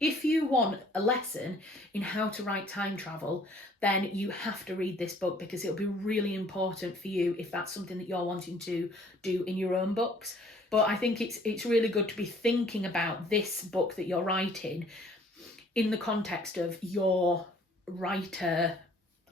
If you want a lesson in how to write time travel, then you have to read this book because it'll be really important for you if that's something that you're wanting to do in your own books. But I think it's really good to be thinking about this book that you're writing in the context of your writer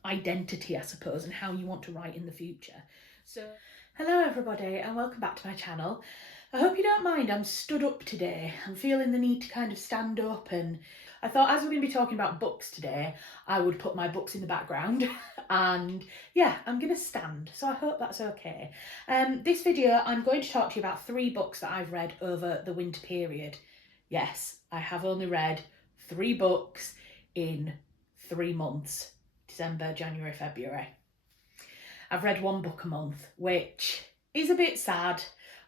identity, I suppose, and how you want to write in the future. So, hello everybody and welcome back to my channel. I hope you don't mind, I'm stood up today. I'm feeling the need to kind of stand up, and I thought as we're going to be talking about books today, I would put my books in the background and yeah, I'm going to stand, so I hope that's okay. This video I'm going to talk to you about 3 books that I've read over the winter period. Yes, I have only read 3 books in 3 months, December, January, February. I've read 1 book a month, which is a bit sad,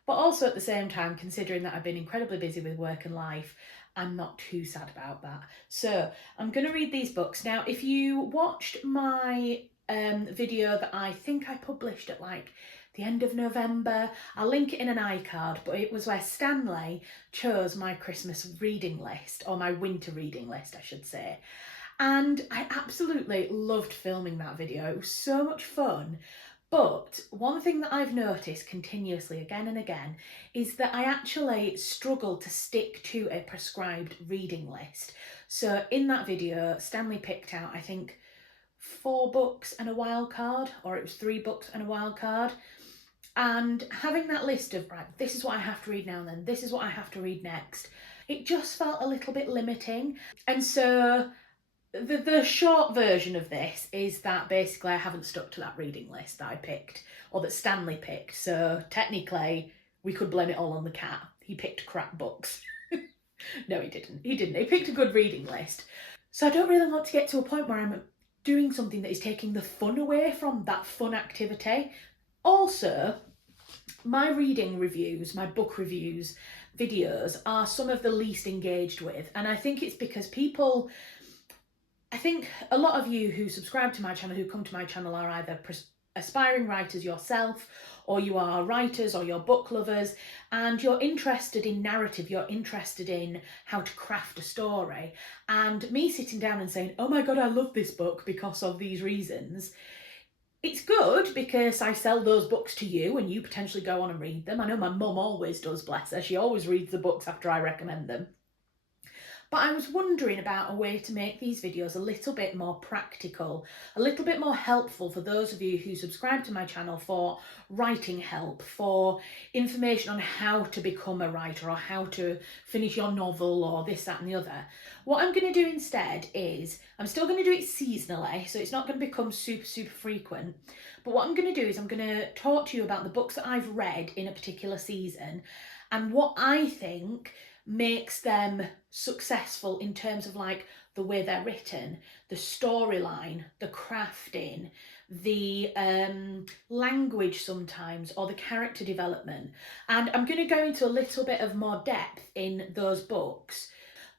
but also at the same time, considering that I've been incredibly busy with work and life, I'm not too sad about that. So I'm going to read these books. Now, if you watched my video that I think I published at like the end of November, I'll link it in an iCard, but it was where Stanley chose my Christmas reading list, or my winter reading list, I should say. And I absolutely loved filming that video. It was so much fun. But one thing that I've noticed continuously again and again is that I actually struggle to stick to a prescribed reading list. So in that video, Stanley picked out, I think, 4 books and a wild card, or it was 3 books and a wild card. And having that list of, right, this is what I have to read now and then, this is what I have to read next, it just felt a little bit limiting. And so the short version of this is that basically I haven't stuck to that reading list that I picked, or that Stanley picked. So technically we could blame it all on the cat. He picked crap books. No, he didn't. He picked a good reading list. So I don't really want to get to a point where I'm doing something that is taking the fun away from that fun activity. Also, my reading reviews, my book reviews videos are some of the least engaged with. And I think it's because I think a lot of you who subscribe to my channel, who come to my channel, are either aspiring writers yourself, or you are writers, or you're book lovers, and you're interested in narrative, you're interested in how to craft a story. And me sitting down and saying, oh my God, I love this book because of these reasons, it's good because I sell those books to you and you potentially go on and read them. I know my mum always does, bless her. She always reads the books after I recommend them. But I was wondering about a way to make these videos a little bit more practical, a little bit more helpful for those of you who subscribe to my channel for writing help, for information on how to become a writer or how to finish your novel or this, that and the other. What I'm going to do instead is, I'm still going to do it seasonally, so it's not going to become super frequent. But what I'm going to do is I'm going to talk to you about the books that I've read in a particular season and what I think makes them successful in terms of like the way they're written, the storyline, the crafting, the language sometimes, or the character development. And I'm going to go into a little bit of more depth in those books,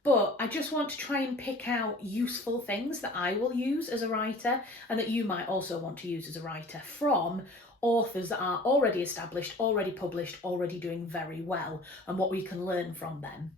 but I just want to try and pick out useful things that I will use as a writer and that you might also want to use as a writer from authors that are already established, already published, already doing very well, and what we can learn from them.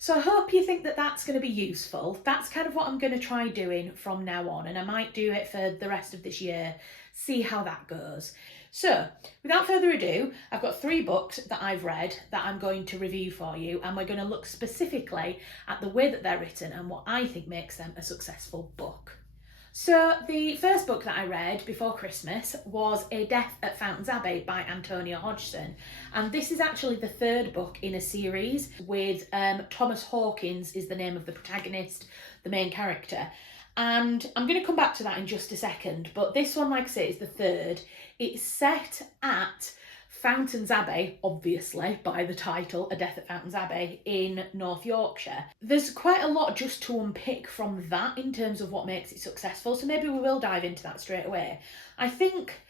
So I hope you think that that's going to be useful. That's kind of what I'm going to try doing from now on, and I might do it for the rest of this year, see how that goes. So without further ado, I've got 3 books that I've read that I'm going to review for you, and we're going to look specifically at the way that they're written and what I think makes them a successful book. So the first book that I read before Christmas was A Death at Fountains Abbey by Antonia Hodgson, and this is actually the 3rd book in a series with Thomas Hawkins is the name of the protagonist, the main character, and I'm going to come back to that in just a second, but this one, like I say, is the 3rd. It's set at Fountains Abbey, obviously, by the title, A Death at Fountains Abbey, in North Yorkshire. There's quite a lot just to unpick from that in terms of what makes it successful, so maybe we will dive into that straight away. I think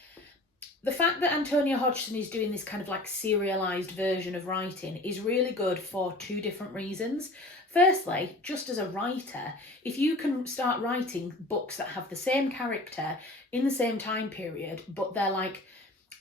the fact that Antonia Hodgson is doing this kind of like serialised version of writing is really good for 2 different reasons. Firstly, just as a writer, if you can start writing books that have the same character in the same time period, but they're like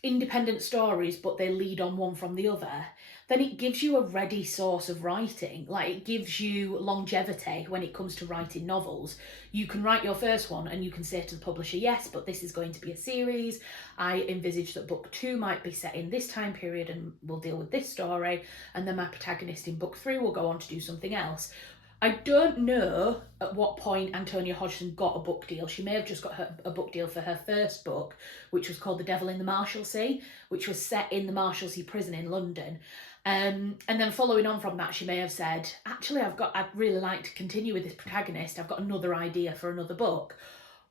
independent stories, but they lead on one from the other, then it gives you a ready source of writing. Like, it gives you longevity when it comes to writing novels. You can write your first one and you can say to the publisher, yes, but this is going to be a series. I envisage that book 2 might be set in this time period and will deal with this story, and then my protagonist in book 3 will go on to do something else. I don't know at what point Antonia Hodgson got a book deal. She may have just got a book deal for her first book, which was called The Devil in the Marshalsea, which was set in the Marshalsea prison in London. And then following on from that, she may have said, actually, I'd really like to continue with this protagonist. I've got another idea for another book.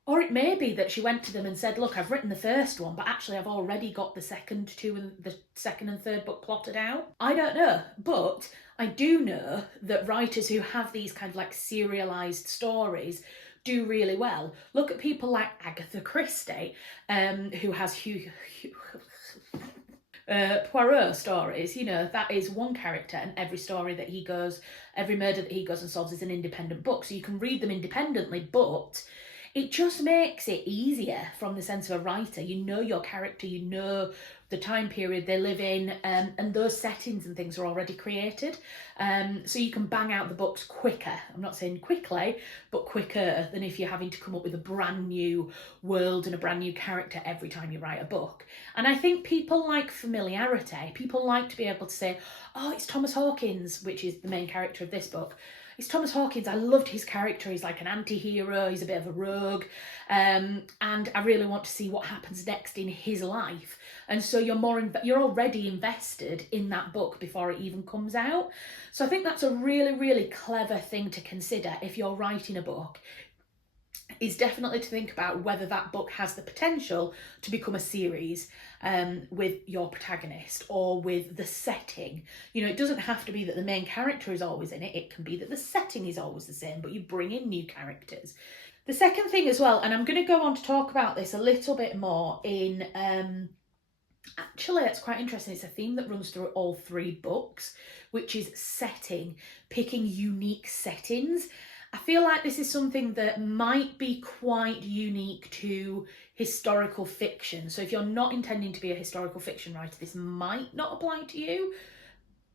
Or it may be that she went to them and said, look, I've written the first one, but actually I've already got the second and third book plotted out. I don't know, but I do know that writers who have these kind of like serialised stories do really well. Look at people like Agatha Christie, who has Poirot stories. You know, that is one character, and every murder that he goes and solves is an independent book. So you can read them independently, but it just makes it easier from the sense of a writer. You know your character, you know the time period they live in, and those settings and things are already created. So you can bang out the books quicker. I'm not saying quickly, but quicker than if you're having to come up with a brand new world and a brand new character every time you write a book. And I think people like familiarity. People like to be able to say, oh, it's Thomas Hawkins, which is the main character of this book. It's Thomas Hawkins. I loved his character. He's like an anti-hero. He's a bit of a rogue. And I really want to see what happens next in his life. And so you're already invested in that book before it even comes out. So I think that's a really, really clever thing to consider if you're writing a book, is definitely to think about whether that book has the potential to become a series with your protagonist or with the setting. You know, it doesn't have to be that the main character is always in it. It can be that the setting is always the same, but you bring in new characters. The second thing as well, and I'm going to go on to talk about this a little bit more in... Actually, it's quite interesting. It's a theme that runs through all 3 books, which is setting, picking unique settings. I feel like this is something that might be quite unique to historical fiction. So if you're not intending to be a historical fiction writer, this might not apply to you,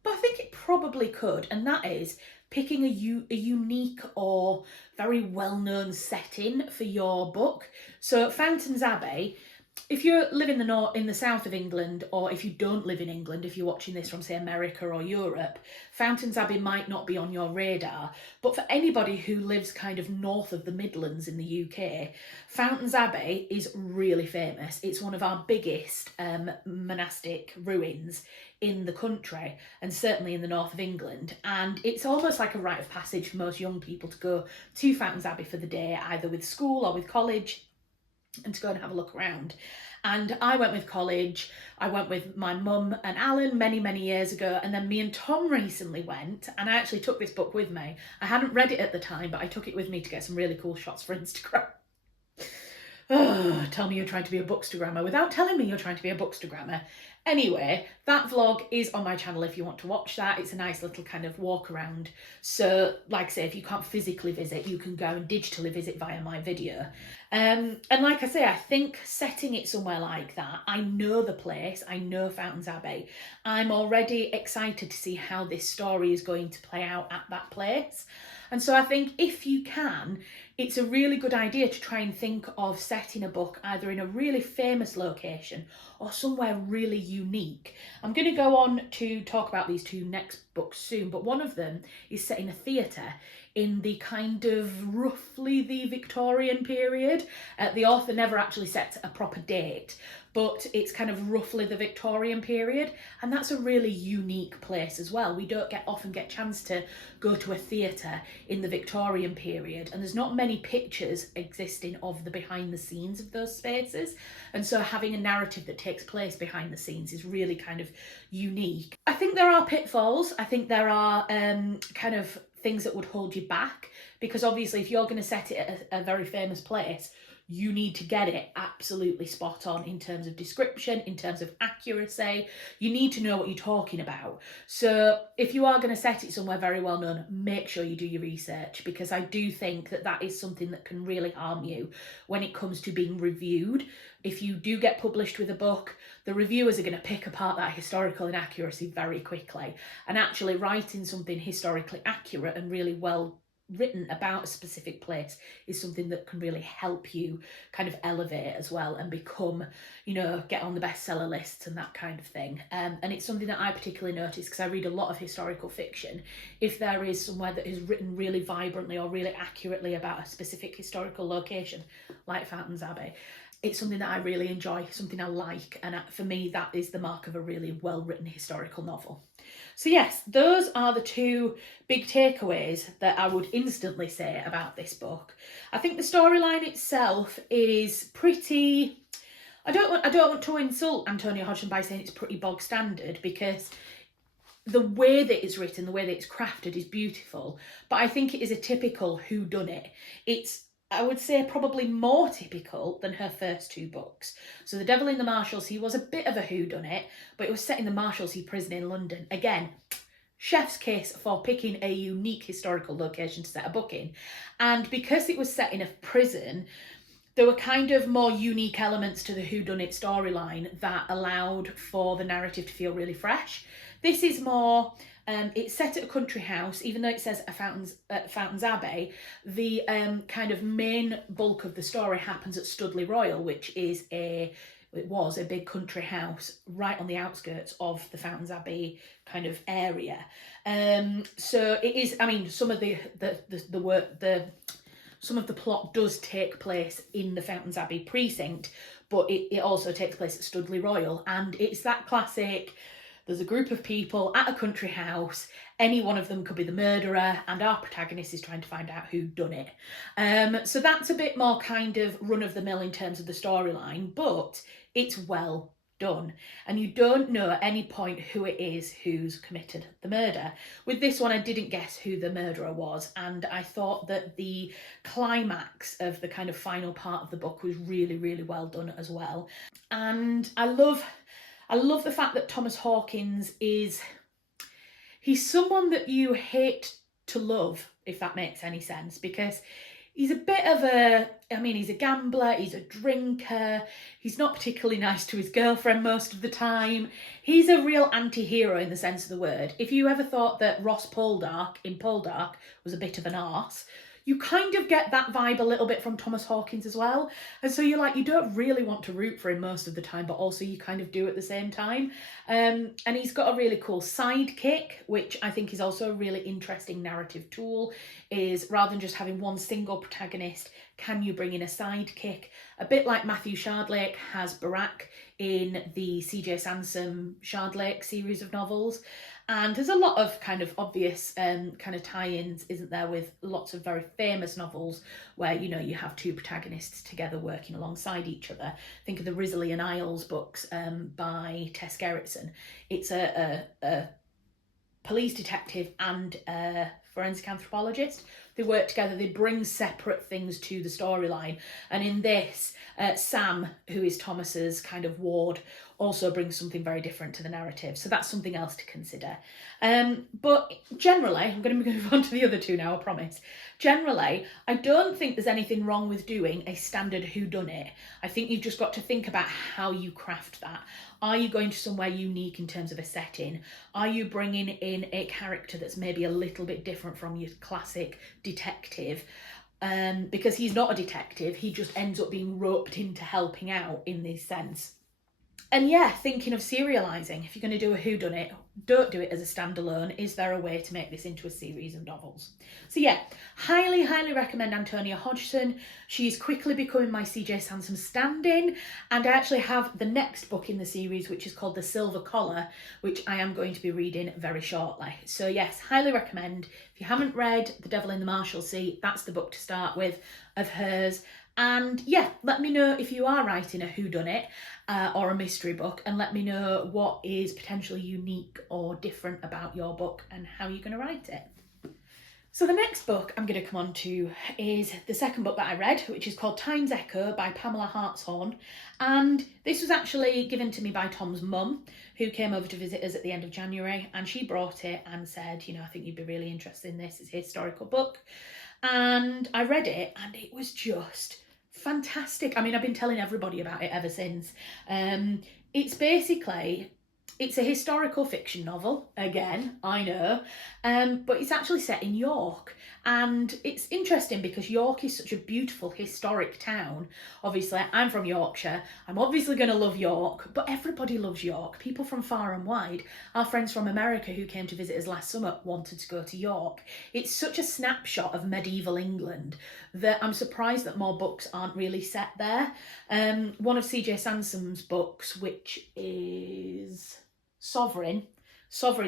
but I think it probably could. And that is picking a unique or very well-known setting for your book. So Fountains Abbey, if you live in the south of England, or if you don't live in England, if you're watching this from, say, America or Europe, Fountains Abbey might not be on your radar. But for anybody who lives kind of north of the Midlands in the UK, Fountains Abbey is really famous. It's one of our biggest monastic ruins in the country, and certainly in the north of England. And it's almost like a rite of passage for most young people to go to Fountains Abbey for the day, either with school or with college, and to go and have a look around. And I went with college. I went with my mum and Alan many, many years ago, and then me and Tom recently went, and I actually took this book with me. I hadn't read it at the time, but I took it with me to get some really cool shots for Instagram. Oh, tell me you're trying to be a bookstagrammer without telling me you're trying to be a bookstagrammer. Anyway, that vlog is on my channel if you want to watch that. It's a nice little kind of walk around. So, like I say, if you can't physically visit, you can go and digitally visit via my video. And like I say, I think setting it somewhere like that, I know the place, I know Fountains Abbey. I'm already excited to see how this story is going to play out at that place. And so I think if you can, it's a really good idea to try and think of setting a book either in a really famous location or somewhere really unique. I'm going to go on to talk about these 2 next books soon, but one of them is set in a theatre in the kind of roughly the Victorian period. The author never actually sets a proper date, but it's kind of roughly the Victorian period, and that's a really unique place as well. We don't often get a chance to go to a theatre in the Victorian period, and there's not many pictures existing of the behind the scenes of those spaces, and so having a narrative that takes place behind the scenes is really kind of unique. I think there are pitfalls. I think there are kind of things that would hold you back, because obviously if you're going to set it at a very famous place, you need to get it absolutely spot on in terms of description, in terms of accuracy. You need to know what you're talking about. So if you are going to set it somewhere very well known, make sure you do your research, because I do think that that is something that can really harm you when it comes to being reviewed. If you do get published with a book, the reviewers are going to pick apart that historical inaccuracy very quickly. And actually writing something historically accurate and really well written about a specific place is something that can really help you kind of elevate as well and become, you know, get on the bestseller lists and that kind of thing. And it's something that I particularly notice because I read a lot of historical fiction. If there is somewhere that is written really vibrantly or really accurately about a specific historical location, like Fountains Abbey, it's something that I really enjoy, something I like, and for me that is the mark of a really well-written historical novel. So yes, those are the two big takeaways that I would instantly say about this book. I think the storyline itself is pretty... I don't want to insult Antonia Hodgson by saying it's pretty bog standard, because the way that it's written, the way that it's crafted is beautiful, but I think it is a typical whodunit. It's, I would say, probably more typical than her first two books. So The Devil in the Marshalsea was a bit of a whodunit, but it was set in the Marshalsea prison in London. Again, chef's kiss for picking a unique historical location to set a book in. And because it was set in a prison, there were kind of more unique elements to the whodunit storyline that allowed for the narrative to feel really fresh. This is more... it's set at a country house, even though it says Fountains Abbey. The kind of main bulk of the story happens at Studley Royal, which is it was a big country house right on the outskirts of the Fountains Abbey kind of area. So it is, I mean, some of the some of the plot does take place in the Fountains Abbey precinct, but it also takes place at Studley Royal, and it's that classic... There's a group of people at a country house, any one of them could be the murderer, and our protagonist is trying to find out who done it. So that's a bit more kind of run-of-the-mill in terms of the storyline, but it's well done. And you don't know at any point who it is who's committed the murder. With this one, I didn't guess who the murderer was, and I thought that the climax of the kind of final part of the book was really, really well done as well. And I love the fact that Thomas Hawkins he's someone that you hate to love, if that makes any sense, because he's a bit of he's a gambler, he's a drinker, he's not particularly nice to his girlfriend most of the time. He's a real anti-hero in the sense of the word. If you ever thought that Ross Poldark in Poldark was a bit of an arse, you kind of get that vibe a little bit from Thomas Hawkins as well. And so you're like, you don't really want to root for him most of the time, but also you kind of do at the same time. And he's got a really cool sidekick, which I think is also a really interesting narrative tool, is rather than just having one single protagonist, can you bring in a sidekick? A bit like Matthew Shardlake has Barack in the C.J. Sansom Shardlake series of novels. And there's a lot of kind of obvious kind of tie-ins, isn't there, with lots of very famous novels where, you know, you have two protagonists together working alongside each other. Think of the Risley and Isles books by Tess Gerritsen. It's a police detective and a forensic anthropologist. They work together, they bring separate things to the storyline. And in this, Sam, who is Thomas's kind of ward, also brings something very different to the narrative. So that's something else to consider. But generally, I'm going to move on to the other two now, I promise. Generally, I don't think there's anything wrong with doing a standard whodunit. I think you've just got to think about how you craft that. Are you going to somewhere unique in terms of a setting? Are you bringing in a character that's maybe a little bit different from your classic detective? Because he's not a detective, he just ends up being roped into helping out in this sense. And yeah, thinking of serialising. If you're going to do a whodunit, don't do it as a standalone. Is there a way to make this into a series of novels? So yeah, highly, highly recommend Antonia Hodgson. She's quickly becoming my C.J. Sansom stand-in, and I actually have the next book in the series, which is called The Silver Collar, which I am going to be reading very shortly. So yes, highly recommend. If you haven't read The Devil in the Marshalsea, that's the book to start with of hers. And yeah, let me know if you are writing a whodunit or a mystery book, and let me know what is potentially unique or different about your book and how you're going to write it. So the next book I'm going to come on to is the second book that I read, which is called Time's Echo by Pamela Hartshorn. And this was actually given to me by Tom's mum, who came over to visit us at the end of January, and she brought it and said, I think you'd be really interested in this. It's a historical book. And I read it and it was just fantastic. I mean, I've been telling everybody about it ever since. It's a historical fiction novel, again, I know, but it's actually set in York. And it's interesting because York is such a beautiful historic town. Obviously, I'm from Yorkshire. I'm obviously going to love York, but everybody loves York. People from far and wide. Our friends from America who came to visit us last summer wanted to go to York. It's such a snapshot of medieval England that I'm surprised that more books aren't really set there. One of C.J. Sansom's books, which is Sovereign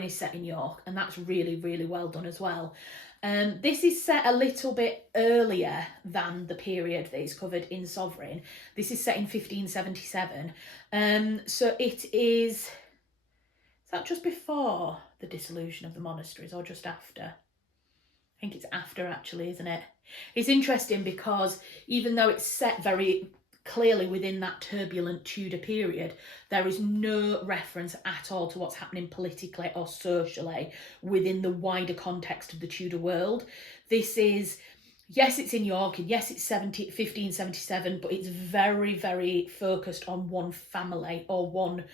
is set in York, and that's really, really well done as well. This is set a little bit earlier than the period that is covered in Sovereign. This is set in 1577. So it is that just before the dissolution of the monasteries or just after? I think it's after, actually, isn't it? It's interesting because even though it's set very clearly within that turbulent Tudor period, there is no reference at all to what's happening politically or socially within the wider context of the Tudor world. This is, yes, it's in York, and yes, it's 1577, but it's very, very focused on one family or one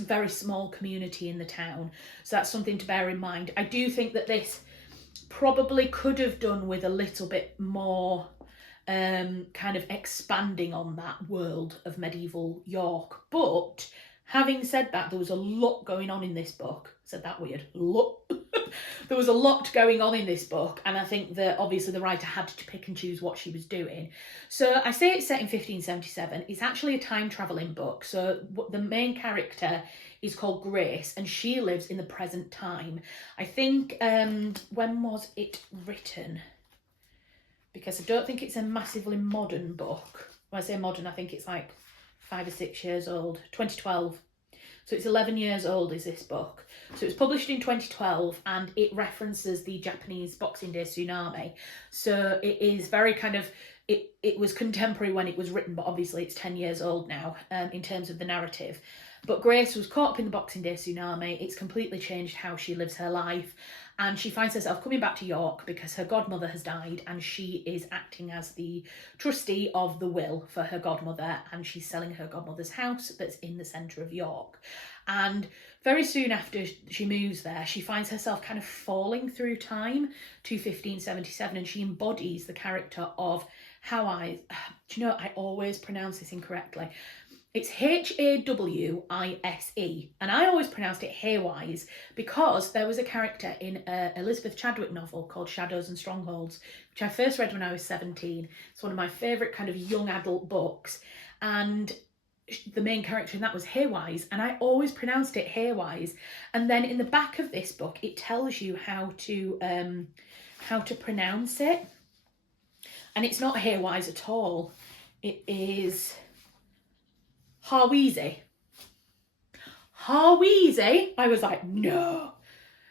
very small community in the town. So that's something to bear in mind. I do think that this probably could have done with a little bit more kind of expanding on that world of medieval York. But having said that, there was a lot going on in this book. I said that weird. There was a lot going on in this book, and I think that obviously the writer had to pick and choose what she was doing. So I say it's set in 1577. It's actually a time travelling book. So the main character is called Grace, and she lives in the present time. I think, when was it written? Because I don't think it's a massively modern book. When I say modern, I think it's like 5 or 6 years old. 2012. So it's 11 years old is this book. So it was published in 2012, and it references the Japanese Boxing Day tsunami. So it is very kind of, it was contemporary when it was written, but obviously it's 10 years old now in terms of the narrative. But Grace was caught up in the Boxing Day tsunami. It's completely changed how she lives her life. And she finds herself coming back to York because her godmother has died, and she is acting as the trustee of the will for her godmother, and she's selling her godmother's house that's in the centre of York. And very soon after she moves there, she finds herself kind of falling through time to 1577, and she embodies the character of I always pronounce this incorrectly. It's Hawise, and I always pronounced it Haywise because there was a character in a Elizabeth Chadwick novel called Shadows and Strongholds, which I first read when I was 17. It's one of my favourite kind of young adult books, and the main character in that was Haywise, and I always pronounced it Haywise. And then in the back of this book, it tells you how to pronounce it, and it's not Haywise at all. It is Hawise. I was like, no.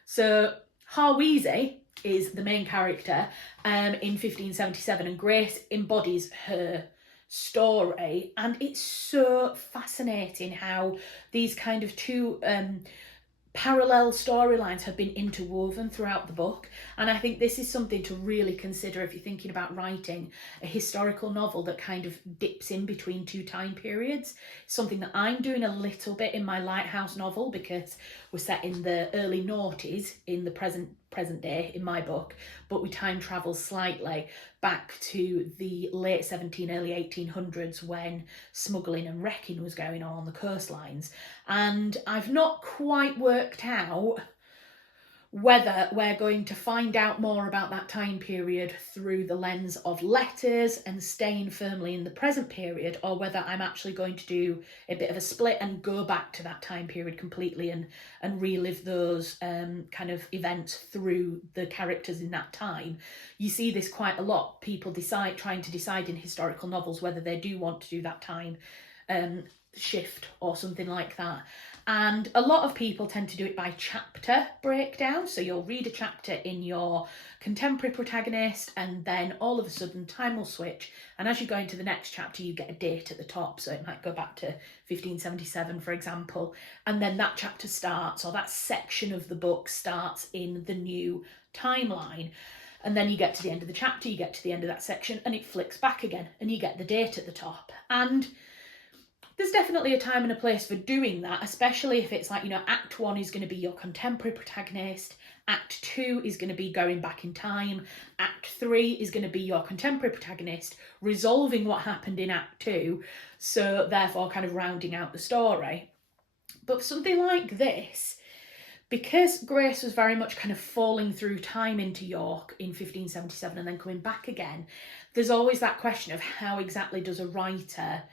So Hawise is the main character in 1577, and Grace embodies her story, and it's so fascinating how these kind of two parallel storylines have been interwoven throughout the book. And I think this is something to really consider if you're thinking about writing a historical novel that kind of dips in between two time periods. It's something that I'm doing a little bit in my Lighthouse novel, because we're set in the early noughties in the present day in my book, but we time travel slightly back to the late 1700s, early 1800s, when smuggling and wrecking was going on the coastlines. And I've not quite worked out whether we're going to find out more about that time period through the lens of letters and staying firmly in the present period, or whether I'm actually going to do a bit of a split and go back to that time period completely and relive those kind of events through the characters in that time. You see this quite a lot. People trying to decide in historical novels whether they do want to do that time shift or something like that. And a lot of people tend to do it by chapter breakdown. So you'll read a chapter in your contemporary protagonist, and then all of a sudden time will switch. And as you go into the next chapter, you get a date at the top. So it might go back to 1577, for example. And then that chapter starts, or that section of the book starts in the new timeline. And then you get to the end of the chapter, you get to the end of that section, and it flicks back again, and you get the date at the top. And there's definitely a time and a place for doing that, especially if it's like, Act 1 is going to be your contemporary protagonist, Act 2 is going to be going back in time, Act 3 is going to be your contemporary protagonist resolving what happened in Act 2, so therefore kind of rounding out the story. But for something like this, because Grace was very much kind of falling through time into York in 1577 and then coming back again, there's always that question of how exactly does a writer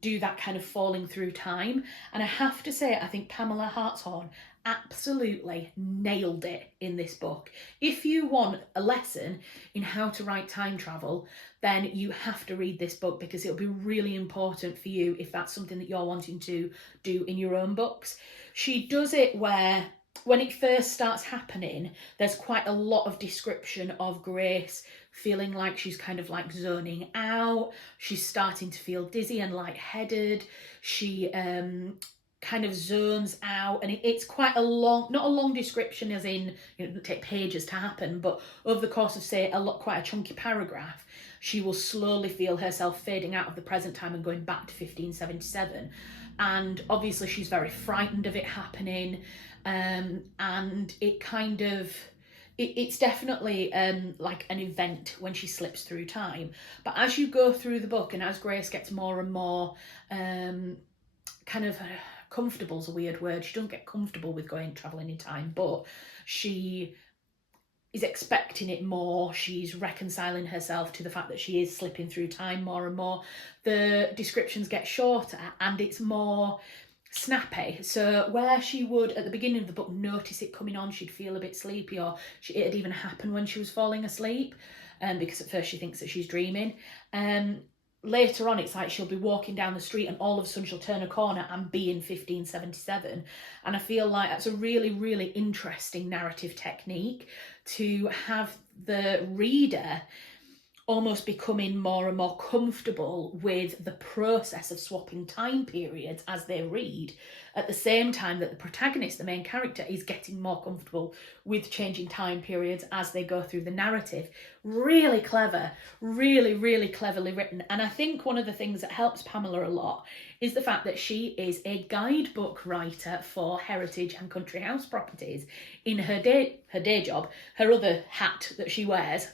do that kind of falling through time. And I have to say, I think Pamela Hartshorn absolutely nailed it in this book. If you want a lesson in how to write time travel, then you have to read this book, because it'll be really important for you if that's something that you're wanting to do in your own books. She does it where, when it first starts happening, there's quite a lot of description of Grace feeling like she's kind of like zoning out. She's starting to feel dizzy and lightheaded. She kind of zones out, and it's quite a long, not a long description as in, it'll take pages to happen, but over the course of, say, quite a chunky paragraph, she will slowly feel herself fading out of the present time and going back to 1577. And obviously she's very frightened of it happening. And it kind of, it's definitely like an event when she slips through time. But as you go through the book, and as Grace gets more and more kind of comfortable is a weird word. She doesn't get comfortable with travelling in time, but she is expecting it more. She's reconciling herself to the fact that she is slipping through time more and more. The descriptions get shorter and it's more snappy. So where she would at the beginning of the book notice it coming on, she'd feel a bit sleepy, or it had even happened when she was falling asleep, because at first she thinks that she's dreaming. Later on, it's like she'll be walking down the street and all of a sudden she'll turn a corner and be in 1577. And I feel like that's a really, really interesting narrative technique, to have the reader almost becoming more and more comfortable with the process of swapping time periods as they read, at the same time that the protagonist, the main character, is getting more comfortable with changing time periods as they go through the narrative. Really clever, really, really cleverly written. And I think one of the things that helps Pamela a lot is the fact that she is a guidebook writer for heritage and country house properties. In her day job, her other hat that she wears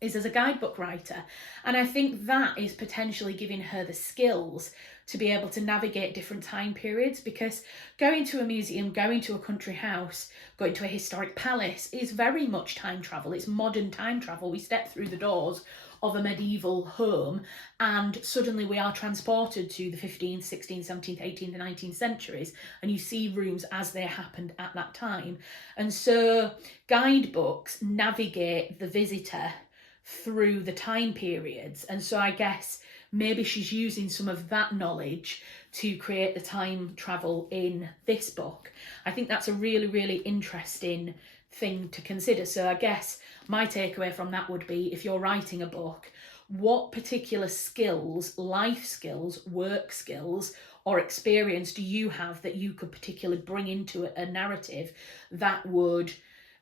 is as a guidebook writer. And I think that is potentially giving her the skills to be able to navigate different time periods, because going to a museum, going to a country house, going to a historic palace is very much time travel. It's modern time travel. We step through the doors of a medieval home and suddenly we are transported to the 15th, 16th, 17th, 18th and 19th centuries, and you see rooms as they happened at that time. And so guidebooks navigate the visitor through the time periods. And so I guess maybe she's using some of that knowledge to create the time travel in this book. I think that's a really, really interesting thing to consider. So I guess my takeaway from that would be, if you're writing a book, what particular skills, life skills, work skills, or experience do you have that you could particularly bring into a narrative that would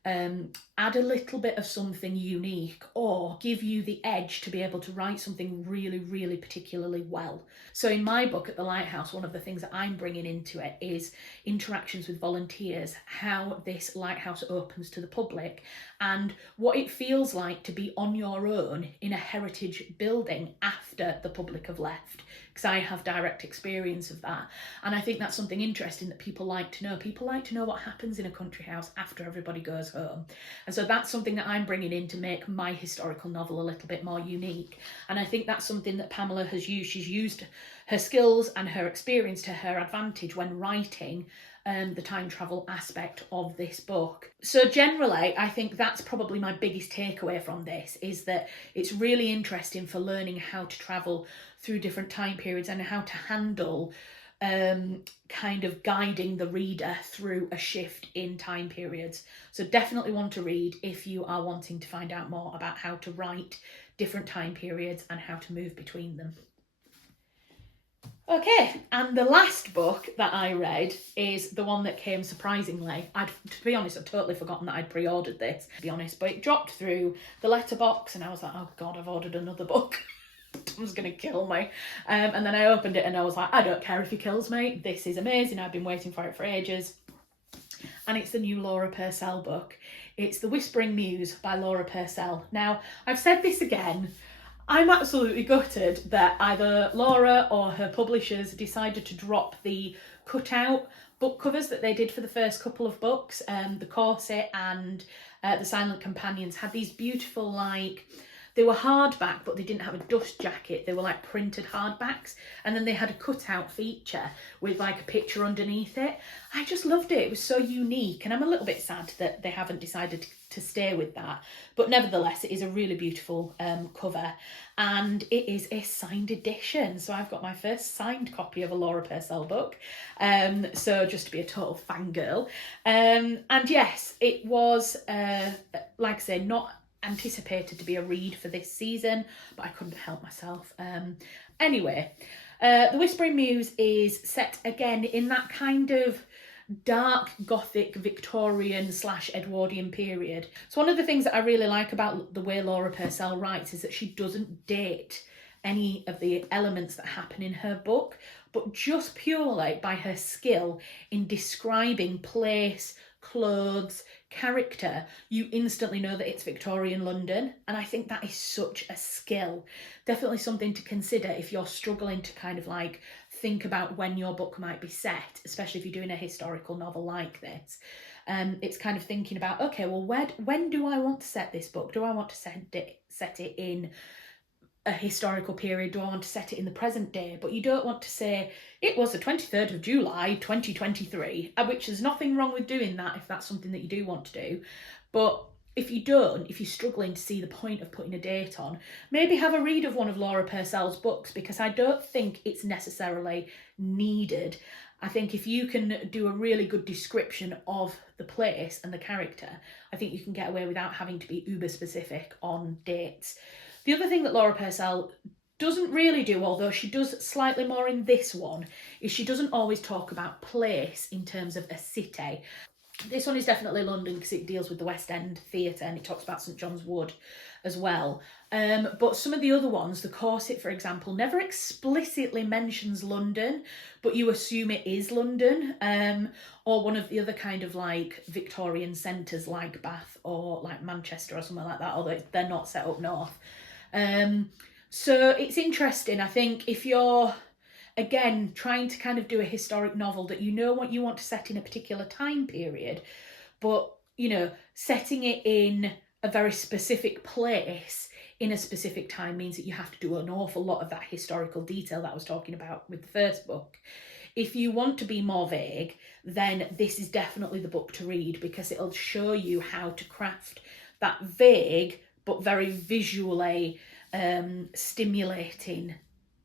add a little bit of something unique, or give you the edge to be able to write something really, really particularly well. So in my book at the Lighthouse, one of the things that I'm bringing into it is interactions with volunteers, how this lighthouse opens to the public, and what it feels like to be on your own in a heritage building after the public have left, because I have direct experience of that. And I think that's something interesting that people like to know. People like to know what happens in a country house after everybody goes home. And so that's something that I'm bringing in to make my historical novel a little bit more unique. And I think that's something that Pamela has used. She's used her skills and her experience to her advantage when writing the time travel aspect of this book. So generally, I think that's probably my biggest takeaway from this, is that it's really interesting for learning how to travel through different time periods and how to handle kind of guiding the reader through a shift in time periods. So definitely one to read if you are wanting to find out more about how to write different time periods and how to move between them. Okay, and the last book that I read is the one that came surprisingly. To be honest, I'd totally forgotten that I'd pre-ordered this, to be honest, but it dropped through the letterbox and I was like, oh God, I've ordered another book. Tom's going to kill me. And then I opened it and I was like, I don't care if he kills me. This is amazing. I've been waiting for it for ages. And it's the new Laura Purcell book. It's The Whispering Muse by Laura Purcell. Now, I've said this again. I'm absolutely gutted that either Laura or her publishers decided to drop the cutout book covers that they did for the first couple of books. The Corset and The Silent Companions had these beautiful, like, they were hardback, but they didn't have a dust jacket. They were like printed hardbacks. And then they had a cutout feature with like a picture underneath it. I just loved it. It was so unique. And I'm a little bit sad that they haven't decided to stay with that. But nevertheless, it is a really beautiful cover. And it is a signed edition. So I've got my first signed copy of a Laura Purcell book. So just to be a total fangirl. And yes, it was, like I say, not anticipated to be a read for this season, but I couldn't help myself. Anyway, The Whispering Muse is set again in that kind of dark Gothic Victorian / Edwardian period. So one of the things that I really like about the way Laura Purcell writes is that she doesn't date any of the elements that happen in her book, but just purely by her skill in describing place, clothes, character, you instantly know that it's Victorian London. And I think that is such a skill. Definitely something to consider if you're struggling to kind of like think about when your book might be set, especially if you're doing a historical novel like this. It's kind of thinking about, okay, well, when do I want to set this book? Do I want to set it in a historical period? Do I want to set it in the present day? But you don't want to say it was the 23rd of July 2023, which there's nothing wrong with doing that if that's something that you do want to do. But if you're struggling to see the point of putting a date on, maybe have a read of one of Laura Purcell's books, because I don't think it's necessarily needed. I think if you can do a really good description of the place and the character, I think you can get away without having to be uber specific on dates. The other thing that Laura Purcell doesn't really do, although she does slightly more in this one, is she doesn't always talk about place in terms of a city. This one is definitely London because it deals with the West End Theatre and it talks about St John's Wood as well. But some of the other ones, the Corset, for example, never explicitly mentions London, but you assume it is London, or one of the other kind of like Victorian centres like Bath or like Manchester or something like that, although they're not set up north. So it's interesting. I think if you're, again, trying to kind of do a historic novel that you know what you want to set in a particular time period, but, you know, setting it in a very specific place in a specific time means that you have to do an awful lot of that historical detail that I was talking about with the first book. If you want to be more vague, then this is definitely the book to read, because it'll show you how to craft that vague but very visually stimulating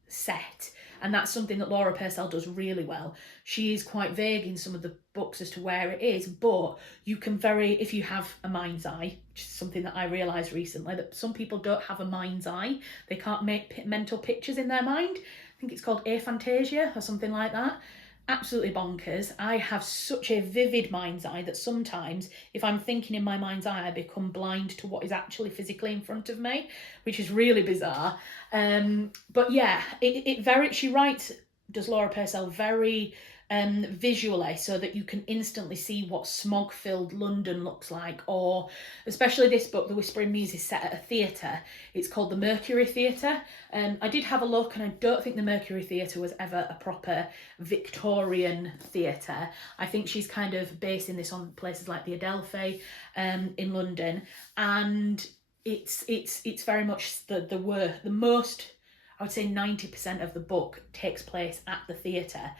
set. And that's something that Laura Purcell does really well. She is quite vague in some of the books as to where it is, but you can if you have a mind's eye, which is something that I realised recently, that some people don't have a mind's eye. They can't make mental pictures in their mind. I think it's called aphantasia or something like that. Absolutely bonkers. I have such a vivid mind's eye that sometimes if I'm thinking in my mind's eye, I become blind to what is actually physically in front of me, which is really bizarre. But yeah, she writes, does Laura Purcell, very visually, so that you can instantly see what smog-filled London looks like. Or especially this book, The Whispering Muse, is set at a theatre. It's called the Mercury Theatre. I did have a look, and I don't think the Mercury Theatre was ever a proper Victorian theatre. I think she's kind of basing this on places like the Adelphi in London, and it's very much the most, I would say 90% of the book takes place at the theatre.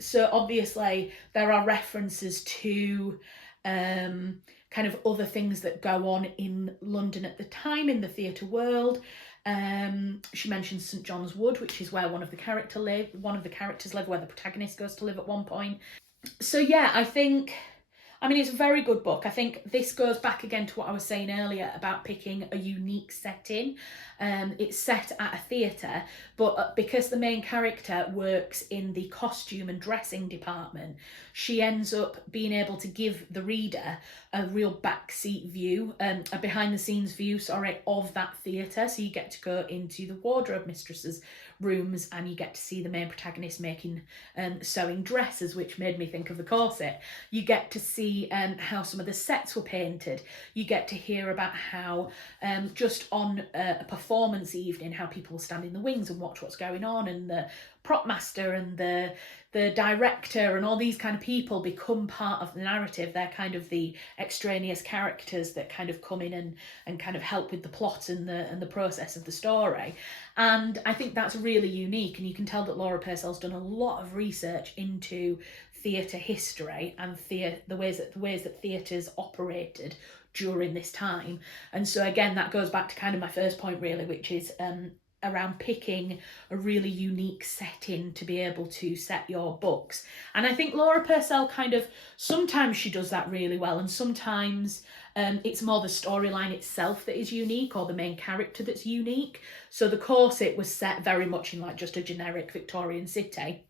So obviously there are references to kind of other things that go on in London at the time in the theatre world. She mentions St John's Wood, which is where one of the characters live, where the protagonist goes to live at one point. So yeah, I mean, it's a very good book. I think this goes back again to what I was saying earlier about picking a unique setting. It's set at a theatre, but because the main character works in the costume and dressing department, she ends up being able to give the reader a real backseat view, a behind the scenes view, of that theatre. So you get to go into the wardrobe mistress's rooms and you get to see the main protagonist making sewing dresses, which made me think of the corset. You get to see how some of the sets were painted. You get to hear about how just on a performance evening, how people will stand in the wings and watch what's going on, and the prop master and the director and all these kind of people become part of the narrative. They're kind of the extraneous characters that kind of come in and kind of help with the plot and the process of the story. And I think that's really unique, and you can tell that Laura Purcell's done a lot of research into theatre history and the ways that theatres operated during this time. And so again, that goes back to kind of my first point really, which is around picking a really unique setting to be able to set your books. And I think Laura Purcell sometimes she does that really well, and sometimes it's more the storyline itself that is unique, or the main character that's unique. So the corset was set very much in just a generic Victorian city,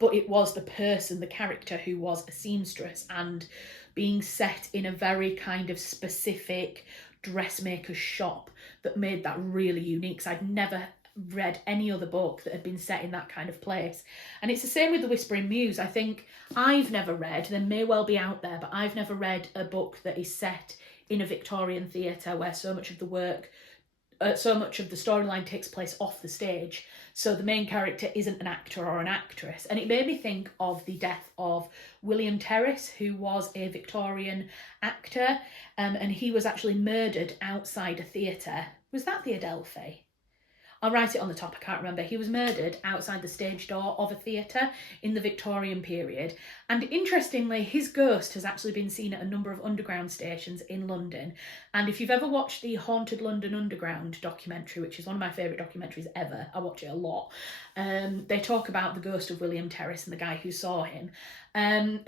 but it was the person, the character, who was a seamstress, and being set in a very kind of specific dressmaker's shop that made that really unique. So I'd never read any other book that had been set in that kind of place. And it's the same with the Whispering Muse. I think I've never read, there may well be out there, but I've never read a book that is set in a Victorian theatre where so much of the storyline takes place off the stage. So the main character isn't an actor or an actress. And it made me think of the death of William Terrace, who was a Victorian actor, and he was actually murdered outside a theatre. Was that the Adelphi? I'll write it on the top, I can't remember. He was murdered outside the stage door of a theatre in the Victorian period. And interestingly, his ghost has actually been seen at a number of underground stations in London. And if you've ever watched the Haunted London Underground documentary, which is one of my favourite documentaries ever, I watch it a lot, they talk about the ghost of William Terrace and the guy who saw him.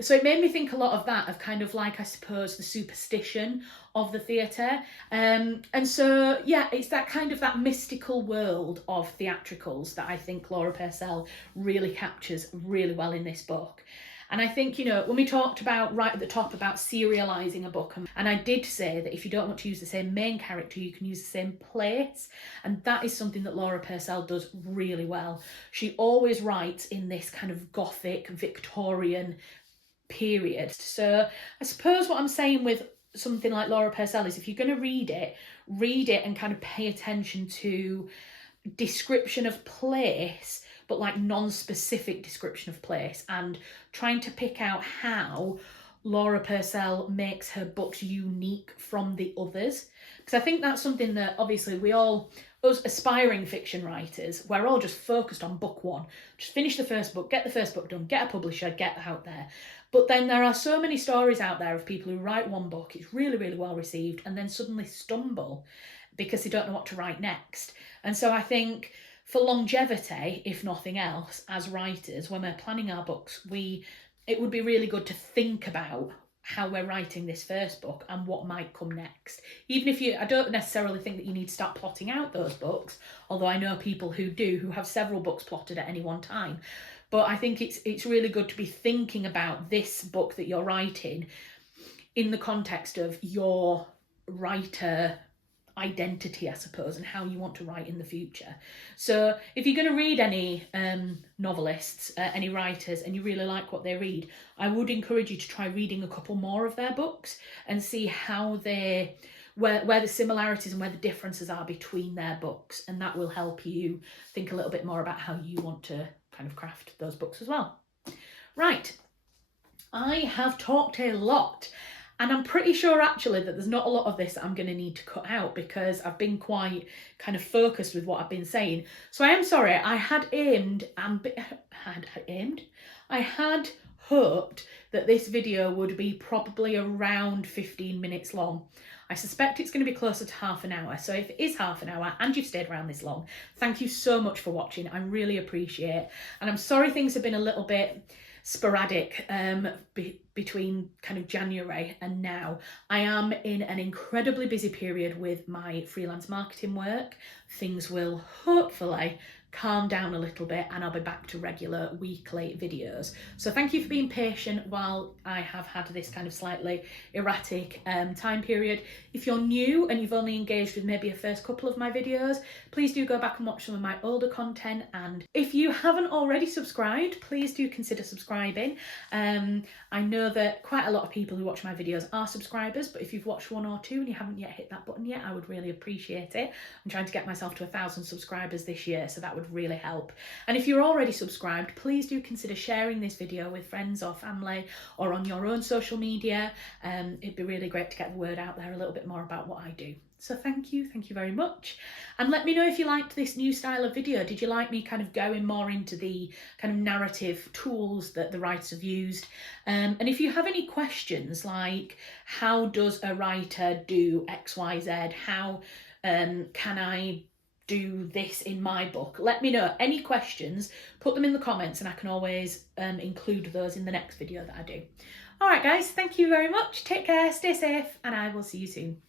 So it made me think a lot of that, of kind of I suppose, the superstition of the theatre. And so, yeah, it's that kind of that mystical world of theatricals that I think Laura Purcell really captures really well in this book. And I think, when we talked about right at the top about serialising a book, and I did say that if you don't want to use the same main character, you can use the same place. And that is something that Laura Purcell does really well. She always writes in this kind of Gothic, Victorian period. So I suppose what I'm saying with something like Laura Purcell is, if you're going to read it and kind of pay attention to description of place, but non-specific description of place, and trying to pick out how Laura Purcell makes her books unique from the others. Because I think that's something that obviously us aspiring fiction writers, we're all just focused on book one. Just finish the first book, get the first book done, get a publisher, get that out there. But then there are so many stories out there of people who write one book, it's really, really well received, and then suddenly stumble because they don't know what to write next. And so I think for longevity, if nothing else, as writers, when we're planning our books, it would be really good to think about how we're writing this first book and what might come next. Even if I don't necessarily think that you need to start plotting out those books, although I know people who do, who have several books plotted at any one time. But I think it's really good to be thinking about this book that you're writing in the context of your writer identity, I suppose, and how you want to write in the future. So if you're going to read any novelists, any writers, and you really like what they read, I would encourage you to try reading a couple more of their books and see how where the similarities and where the differences are between their books, and that will help you think a little bit more about how you want to kind of craft those books as well. Right, I have talked a lot. And I'm pretty sure actually that there's not a lot of this that I'm going to need to cut out because I've been quite kind of focused with what I've been saying. So I am sorry, I had hoped that this video would be probably around 15 minutes long. I suspect it's going to be closer to half an hour. So if it is half an hour and you've stayed around this long, thank you so much for watching. I really appreciate it. And I'm sorry things have been a little bit sporadic between kind of January and now. I am in an incredibly busy period with my freelance marketing work. Things will hopefully calm down a little bit and I'll be back to regular weekly videos. So thank you for being patient while I have had this kind of slightly erratic time period. If you're new and you've only engaged with maybe a first couple of my videos, please do go back and watch some of my older content. And if you haven't already subscribed, please do consider subscribing. I know that quite a lot of people who watch my videos are subscribers, but if you've watched one or two and you haven't yet hit that button yet, I would really appreciate it. I'm trying to get myself to 1,000 subscribers this year, so that would really help. And if you're already subscribed, please do consider sharing this video with friends or family or on your own social media. It'd be really great to get the word out there a little bit more about what I do. So thank you very much. And let me know if you liked this new style of video. Did you like me kind of going more into the kind of narrative tools that the writers have used? And if you have any questions like how does a writer do XYZ? How can I do this in my book? Let me know. Any questions, put them in the comments and I can always include those in the next video that I do. All right, guys, thank you very much. Take care, stay safe, and I will see you soon.